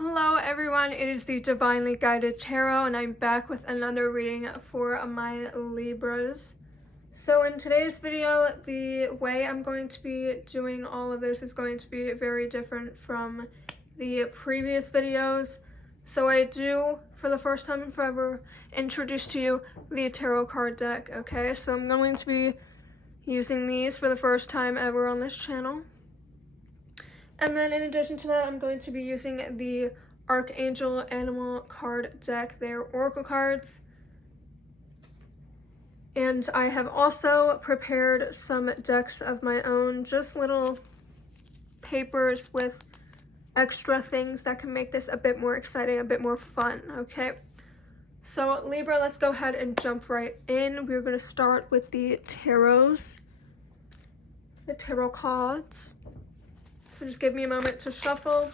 Hello everyone, it is the Divinely Guided Tarot and I'm back with another reading for my Libras. So in today's video, the way I'm going to be doing all of this is going to be very different from the previous videos. So I do, for the first time in forever, introduce to you the tarot card deck, okay? So I'm going to be using these for the first time ever on this channel. And then in addition to that, I'm going to be using the Archangel Animal card deck. They're oracle cards. And I have also prepared some decks of my own, just little papers with extra things that can make this a bit more exciting, a bit more fun, okay? So Libra, let's go ahead and jump right in. We're going to start with the tarots, the tarot cards. So just give me a moment to shuffle.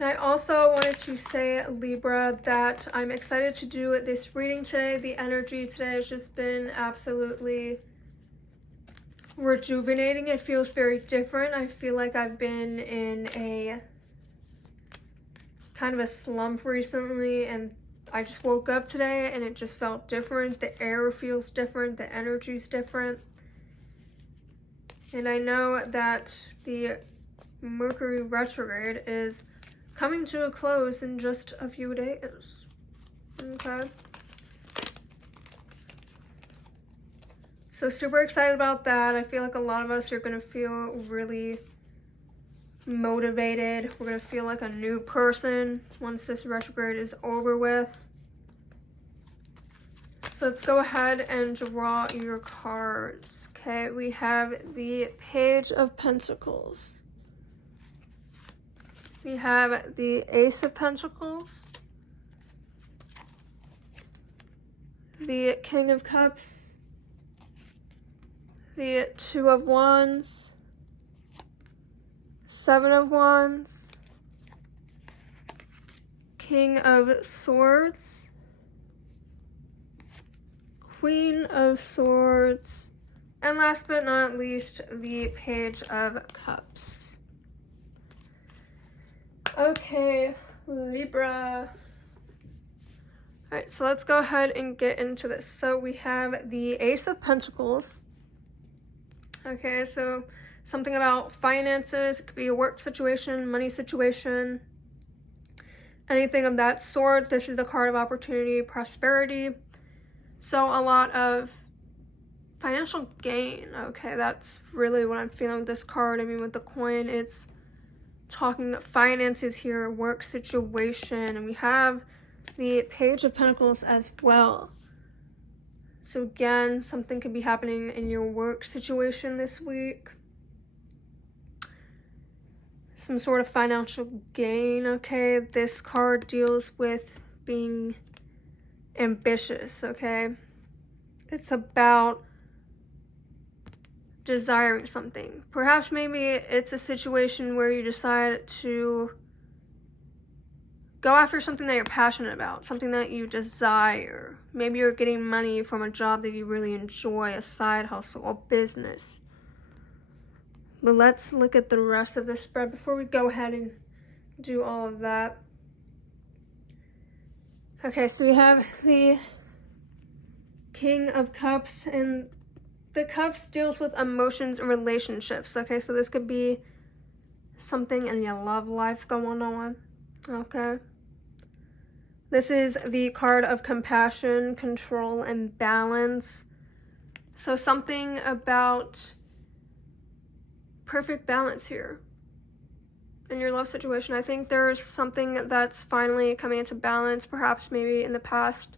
And I also wanted to say, Libra, that I'm excited to do this reading today. The energy today has just been absolutely rejuvenating. It feels very different. I feel like I've been in a kind of a slump recently, and I just woke up today and it just felt different. The air feels different. The energy's different. And I know that the Mercury retrograde is coming to a close in just a few days. Okay. So super excited about that. I feel like a lot of us are going to feel really motivated. We're going to feel like a new person once this retrograde is over with. So let's go ahead and draw your cards. Okay, we have the Page of Pentacles. We have the Ace of Pentacles, the King of Cups, the Two of Wands, Seven of Wands, King of Swords, Queen of Swords, and last but not least, the Page of Cups. Okay, Libra. Alright, so let's go ahead and get into this. So we have the Ace of Pentacles. Okay, so something about finances. It could be a work situation, money situation, anything of that sort. This is the card of opportunity, prosperity. So a lot of financial gain. Okay, that's really what I'm feeling with this card. I mean, with the coin, it's talking finances here, work situation, and we have the Page of Pentacles as well. So again, something could be happening in your work situation this week. Some sort of financial gain, okay? This card deals with being ambitious, okay? It's about desiring something. Perhaps maybe it's a situation where you decide to go after something that you're passionate about, something that you desire. Maybe you're getting money from a job that you really enjoy, a side hustle, a business. But let's look at the rest of the spread before we go ahead and do all of that. Okay, so we have the King of Cups, and the Cups deals with emotions and relationships, okay? So this could be something in your love life going on, okay? This is the card of compassion, control, and balance. So something about perfect balance here in your love situation. I think there's something that's finally coming into balance. Perhaps maybe in the past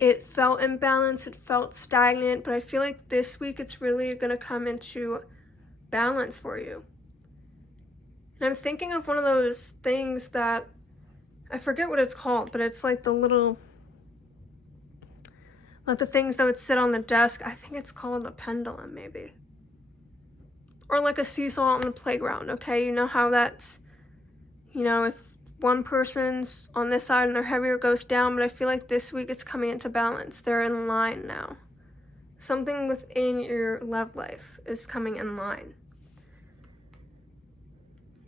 it felt imbalanced, it felt stagnant, but I feel like this week it's really going to come into balance for you. And I'm thinking of one of those things that, I forget what it's called, but it's like the little, like the things that would sit on the desk. I think it's called a pendulum, maybe. Or like a seesaw on the playground, okay? You know how that's, you know, if one person's on this side and they're heavier, goes down, but I feel like this week it's coming into balance. They're in line now. Something within your love life is coming in line.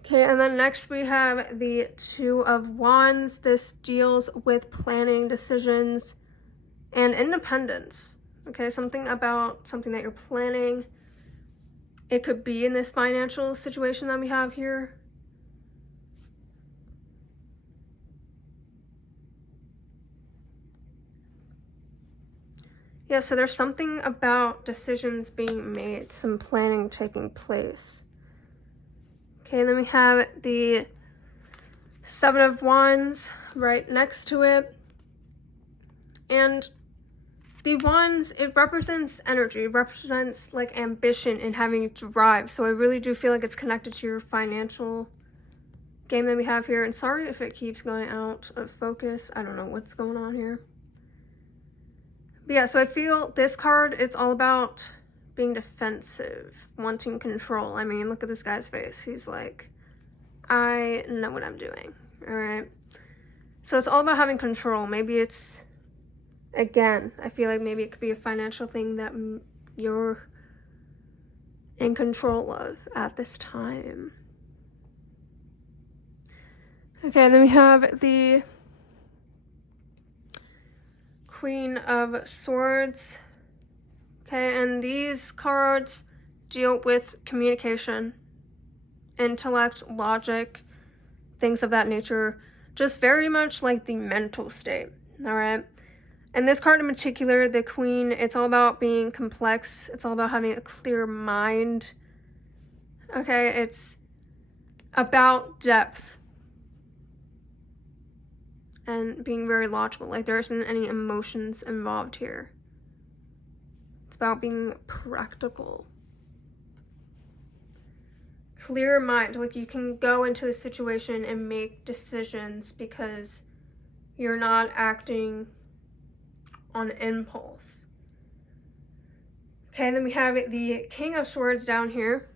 Okay, and then next we have the Two of Wands. This deals with planning, decisions, and independence. Okay, something about something that you're planning. It could be in this financial situation that we have here. Yeah, so there's something about decisions being made, some planning taking place. Okay, then we have the Seven of Wands right next to it. And the Wands, it represents energy. It represents like ambition and having drive. So I really do feel like it's connected to your financial game that we have here. And sorry if it keeps going out of focus. I don't know what's going on here. But yeah, so I feel this card, it's all about being defensive, wanting control. I mean, look at this guy's face. He's like, I know what I'm doing. All right. So it's all about having control. Maybe it's, again, I feel like maybe it could be a financial thing that you're in control of at this time. Okay, then we have the Queen of Swords. Okay, and these cards deal with communication, intellect, logic, things of that nature, just very much like the mental state, all right? And this card in particular, the Queen, it's all about being complex. It's all about having a clear mind, okay? It's about depth and being very logical. Like, there isn't any emotions involved here. It's about being practical. Clear mind. Like, you can go into the situation and make decisions because you're not acting on impulse. Okay, then we have the King of Swords down here,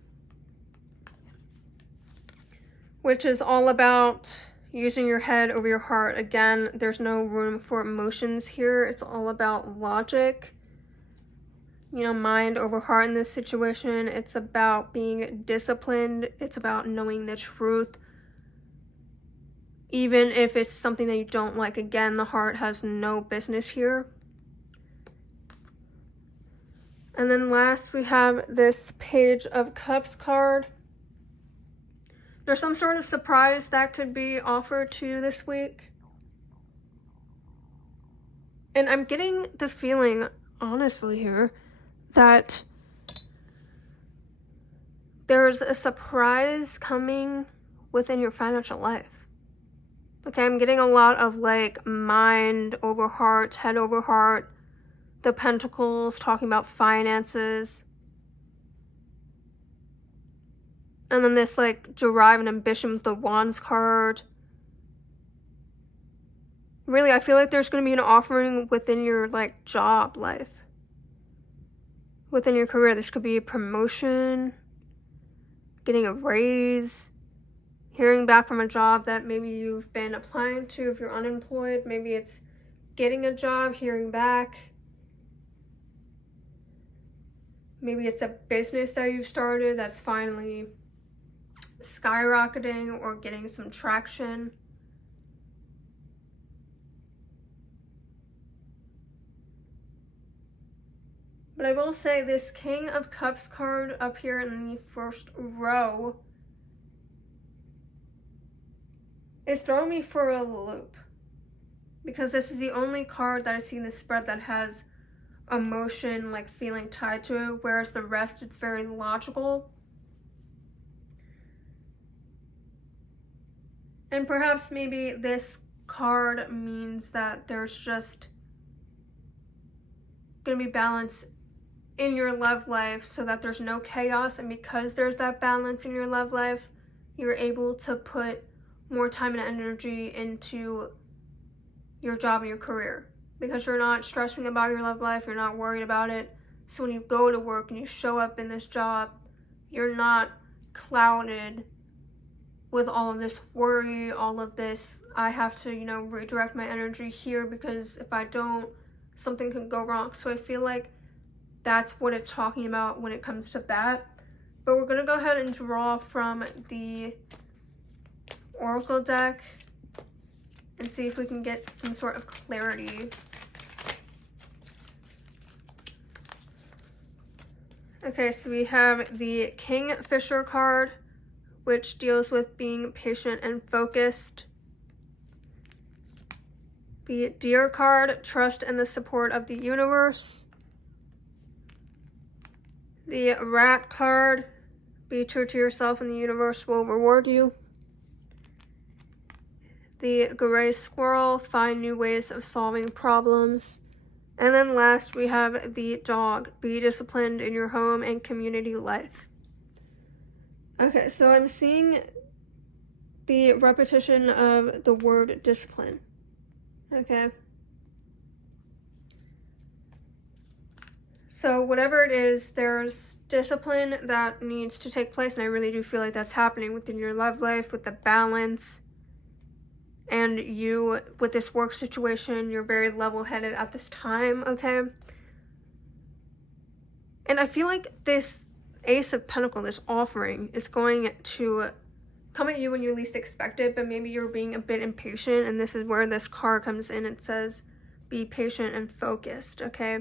which is all about using your head over your heart. Again, there's no room for emotions here. It's all about logic. You know, mind over heart in this situation. It's about being disciplined. It's about knowing the truth, even if it's something that you don't like. Again, the heart has no business here. And then last, we have this Page of Cups card. There's some sort of surprise that could be offered to you this week. And I'm getting the feeling, honestly here, that there's a surprise coming within your financial life. Okay, I'm getting a lot of like mind over heart, head over heart, the Pentacles, talking about finances. And then this like drive and ambition with the Wands card. Really, I feel like there's going to be an offering within your like job life. Within your career, this could be a promotion, getting a raise, hearing back from a job that maybe you've been applying to if you're unemployed. Maybe it's getting a job, hearing back. Maybe it's a business that you've started that's finally skyrocketing or getting some traction. But I will say this King of Cups card up here in the first row is throwing me for a loop, because this is the only card that I see in the spread that has emotion, like feeling tied to it, whereas the rest, it's very logical. And perhaps maybe this card means that there's just going to be balance in your love life so that there's no chaos. And because there's that balance in your love life, you're able to put more time and energy into your job and your career, because you're not stressing about your love life. You're not worried about it. So when you go to work and you show up in this job, you're not clouded with all of this worry, all of this, I have to, you know, redirect my energy here because if I don't, something could go wrong. So I feel like that's what it's talking about when it comes to that. But we're going to go ahead and draw from the oracle deck and see if we can get some sort of clarity. Okay, so we have the Kingfisher card, which deals with being patient and focused. The Deer card, trust in the support of the universe. The Rat card, be true to yourself and the universe will reward you. The Gray Squirrel, find new ways of solving problems. And then last, we have the Dog, be disciplined in your home and community life. Okay, so I'm seeing the repetition of the word discipline. Okay. So whatever it is, there's discipline that needs to take place, and I really do feel like that's happening within your love life, with the balance. And you, with this work situation, you're very level-headed at this time, okay? And I feel like this Ace of Pentacles, this offering, is going to come at you when you least expect it, but maybe you're being a bit impatient, and this is where this card comes in. It says, be patient and focused, okay?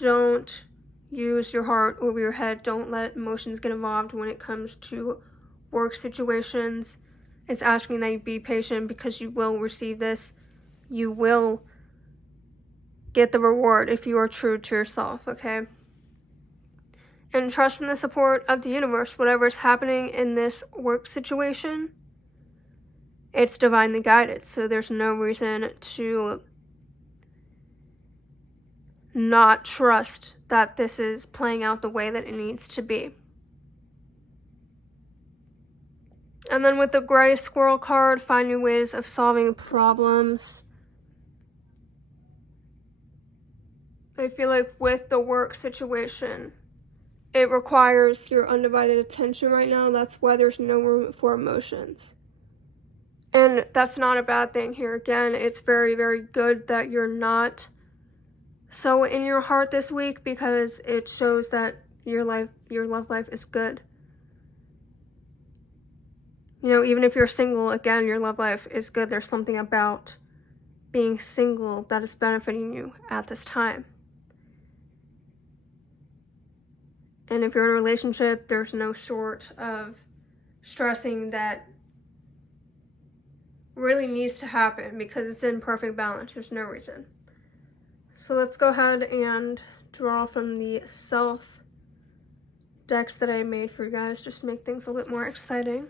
Don't use your heart over your head. Don't let emotions get involved when it comes to work situations. It's asking that you be patient because you will receive this. You will get the reward if you are true to yourself, okay? And trust in the support of the universe. Whatever is happening in this work situation, it's divinely guided. So there's no reason to not trust that this is playing out the way that it needs to be. And then with the Gray Squirrel card, find new ways of solving problems. I feel like with the work situation, it requires your undivided attention right now. That's why there's no room for emotions. And that's not a bad thing here. Again, it's very, very good that you're not so in your heart this week, because it shows that your love life is good. You know, even if you're single, again, your love life is good. There's something about being single that is benefiting you at this time. And if you're in a relationship, there's no sort of stressing that really needs to happen because it's in perfect balance. There's no reason. So let's go ahead and draw from the self decks that I made for you guys, just to make things a little bit more exciting.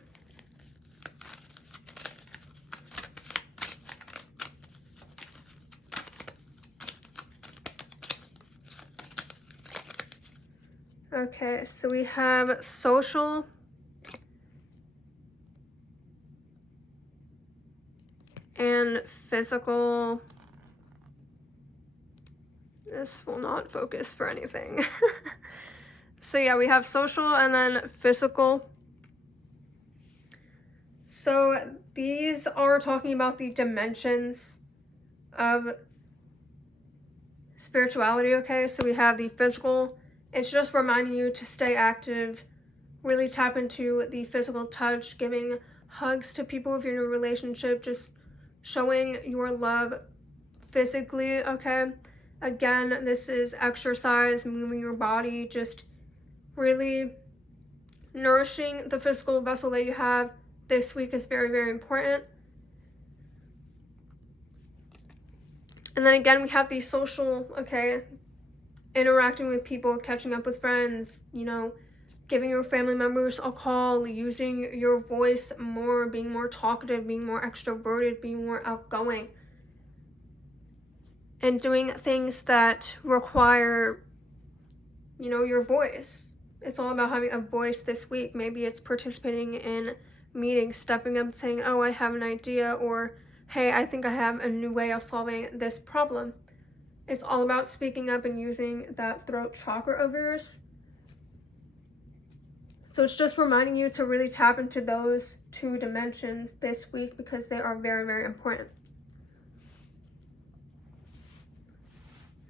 Okay, so we have social, and physical. This will not focus for anything. So yeah, we have social and then physical. So these are talking about the dimensions of spirituality, okay? So we have the physical. It's just reminding you to stay active, really tap into the physical touch, giving hugs to people if you're in a relationship, just showing your love physically, okay? Again, this is exercise, moving your body, just really nourishing the physical vessel that you have this week is very, very important. And then again, we have the social, okay? Interacting with people, catching up with friends, you know, giving your family members a call, using your voice more, being more talkative, being more extroverted, being more outgoing, and doing things that require, you know, your voice. It's all about having a voice this week. Maybe it's participating in meetings, stepping up and saying, oh, I have an idea, or hey, I think I have a new way of solving this problem. It's all about speaking up and using that throat chakra of yours. So it's just reminding you to really tap into those two dimensions this week because they are very, very important.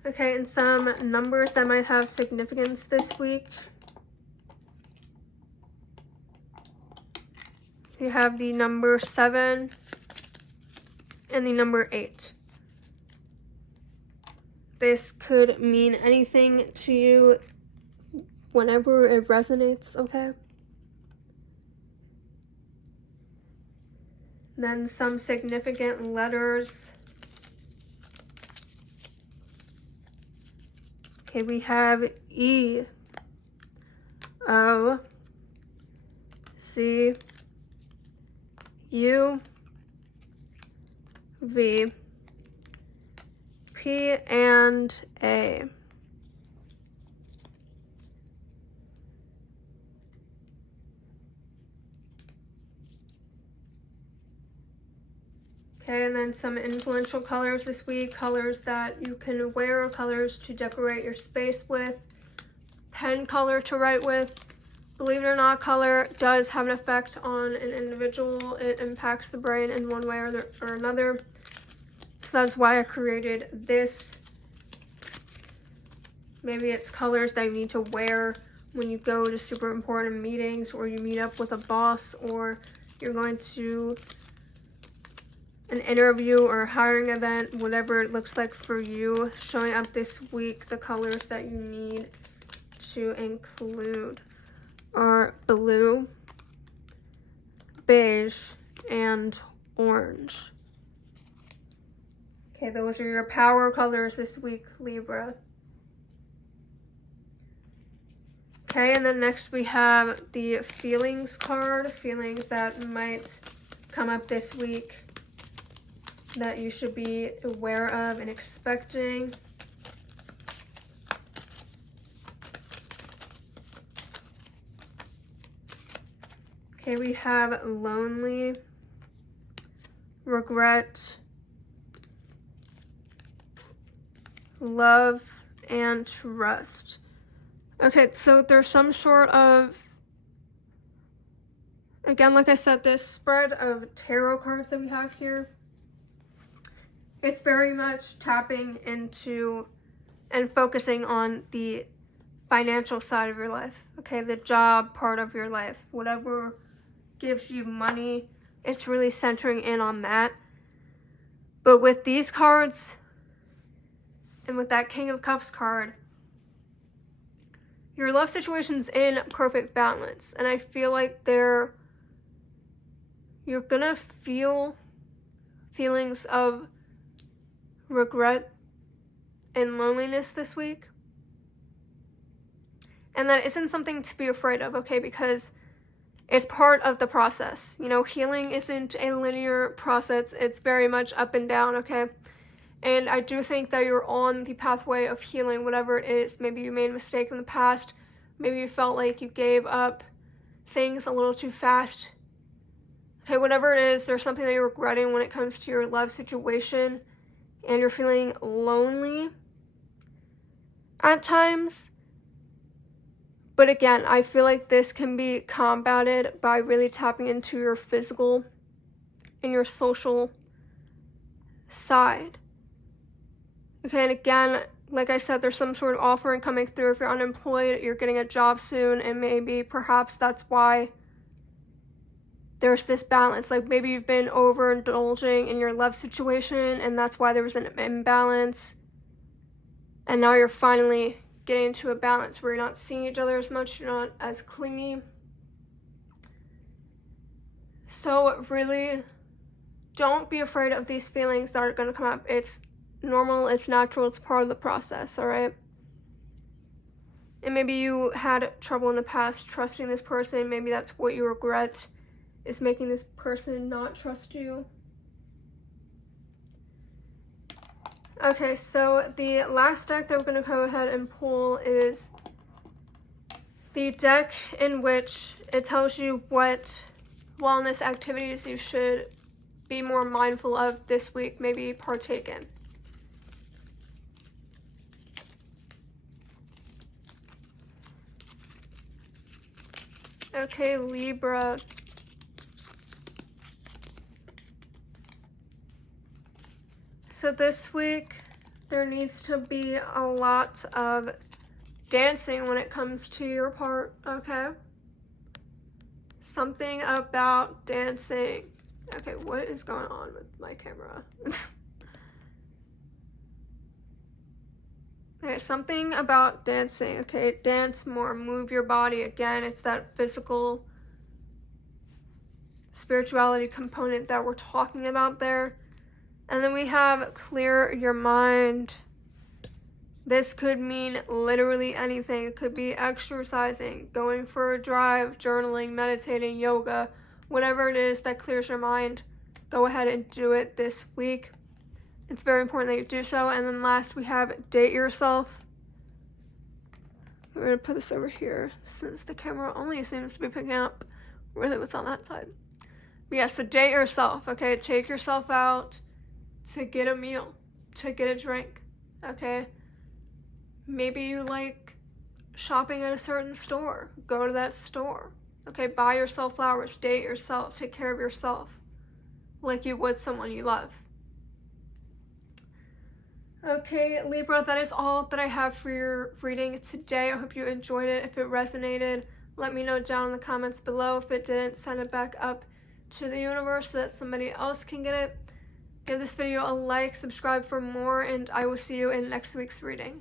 Okay, and some numbers that might have significance this week. You have the number 7 and the number 8. This could mean anything to you whenever it resonates, okay? Then some significant letters. Okay, we have E, O, C, U, V, P, and A. Okay, and then some influential colors this week, colors that you can wear, colors to decorate your space with, pen color to write with. Believe it or not, color does have an effect on an individual. It impacts the brain in one way or another. So that's why I created this. Maybe it's colors that you need to wear when you go to super important meetings, or you meet up with a boss, or you're going to an interview or a hiring event, whatever it looks like for you. Showing up this week, the colors that you need to include are blue, beige, and orange. Okay, those are your power colors this week, Libra. Okay, and then next we have the feelings card, feelings that might come up this week that you should be aware of and expecting. Okay, we have lonely, regret, love, and trust. Okay, so there's some sort of, again, like I said, this spread of tarot cards that we have here, it's very much tapping into and focusing on the financial side of your life, okay, the job part of your life, whatever gives you money, it's really centering in on that. But with these cards, and with that King of Cups card, your love situation's in perfect balance, and I feel like you're gonna feel feelings of regret and loneliness this week. And that isn't something to be afraid of, okay, because it's part of the process. You know, healing isn't a linear process. It's very much up and down, okay? And I do think that you're on the pathway of healing, whatever it is. Maybe you made a mistake in the past. Maybe you felt like you gave up things a little too fast. Okay, whatever it is, there's something that you're regretting when it comes to your love situation, and you're feeling lonely at times. But again, I feel like this can be combated by really tapping into your physical and your social side. Okay, and again, like I said, there's some sort of offering coming through. If you're unemployed, you're getting a job soon, and maybe perhaps that's why there's this balance. Like maybe you've been overindulging in your love situation, and that's why there was an imbalance. And now you're finally getting into a balance where you're not seeing each other as much, you're not as clingy. So really, don't be afraid of these feelings that are going to come up. It's normal, it's natural, it's part of the process, all right? And maybe you had trouble in the past trusting this person. Maybe that's what you regret, is making this person not trust you. Okay, so the last deck that we're going to go ahead and pull is the deck in which it tells you what wellness activities you should be more mindful of this week, maybe partake in. Okay, Libra. So this week, there needs to be a lot of dancing when it comes to your part, okay? Something about dancing. Okay, what is going on with my camera? Okay, something about dancing. Okay, dance more, move your body. Again, it's that physical spirituality component that we're talking about there. And then we have clear your mind. This could mean literally anything. It could be exercising, going for a drive, journaling, meditating, yoga, whatever it is that clears your mind. Go ahead and do it this week. It's very important that you do so. And then last, we have date yourself. We're going to put this over here since the camera only seems to be picking up really what's on that side. But yeah, so date yourself, okay? Take yourself out to get a meal, to get a drink, okay? Maybe you like shopping at a certain store. Go to that store, okay? Buy yourself flowers, date yourself, take care of yourself like you would someone you love. Okay, Libra, that is all that I have for your reading today. I hope you enjoyed it. If it resonated, let me know down in the comments below. If it didn't, send it back up to the universe so that somebody else can get it. Give this video a like, subscribe for more, and I will see you in next week's reading.